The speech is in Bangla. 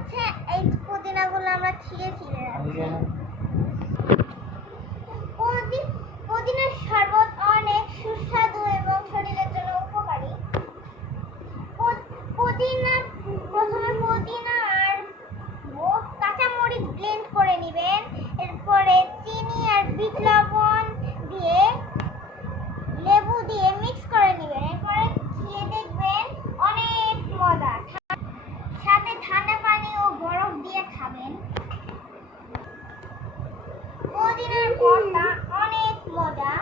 হচ্ছে এই পুদিনাগুলো আমরা ছিঁড়ে পুদিনার শরবত অনেক সুস্বাদু এবং শরীরের জন্য উপকারী। পুদিনা, প্রথমে পুদিনা আর কাঁচামরিচ ব্লেন্ড করে নেবেন। এরপরে চিনি আর বিট লবণ দিয়ে লেবু দিয়ে মিক্স করে নেবেন। এরপরে খেয়ে দেখবেন অনেক মজা। সাথে ঠান্ডা বরফ দিয়ে খাবেন। পুদিনার ভর্তা অনেক মজা।